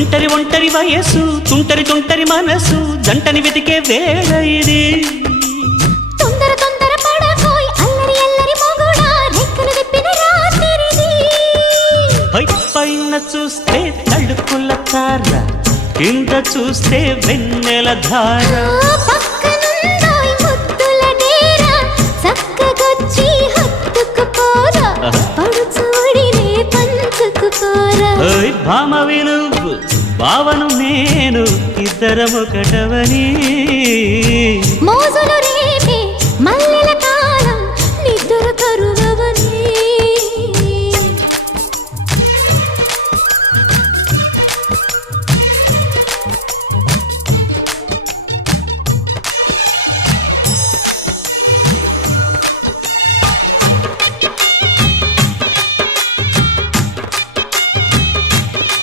ఒంటరి ఒంటరి వయస్సు తుంటరి తుంటరి మనసు జంటని వెతికే వేళ ఇది తొందర తొందర పడకోయ్ అల్లరి అల్లరి మొగుడా రెక్కలు విప్పిన రాత్రిది పైన చూస్తే తడుకుల తార కింద చూస్తే వెన్నెల ధార పక్కనుందోయ్ ముద్దుల డేరా చక్కగొచ్చి హత్తుకుపోరా పడుచూడినే పంచుకుపోరా ఓయ్ భామ విలువు భావను నేను ఇద్దరమొకటవని మోజులు రేపే మల్లెల